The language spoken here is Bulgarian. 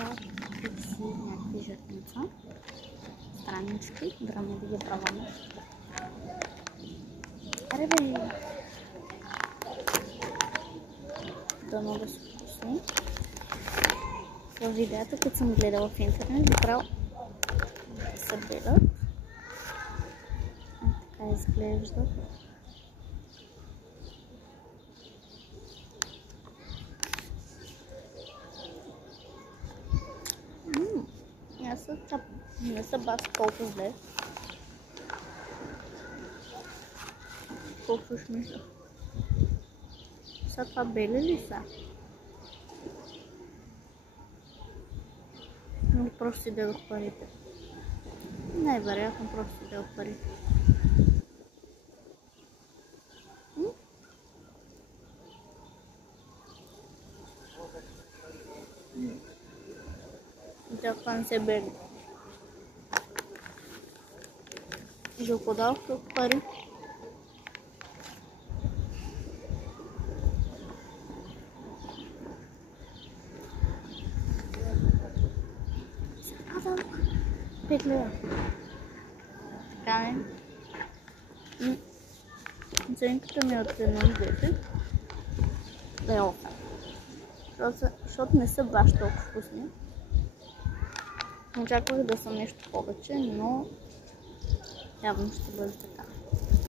си някакви житница, странички, време да ги пробваме. Аре бе! Дано да са вкусни. В видеята, които съм гледала в интернет, направо да се гледат. Така изглеждат. Не са баш толкова зле. Колко смисъл. Са това бели ли са? Или просто си дадох парите? Най-вероятно просто си дадох парите. Това не се бели. Жалко дадох толкова пари. Петля. Така не. Оценката ми е от 1 до 10. Да е 8. Защото не са баш толкова вкусни. Очаквах да съм нещо повече, но явно ще бъде така.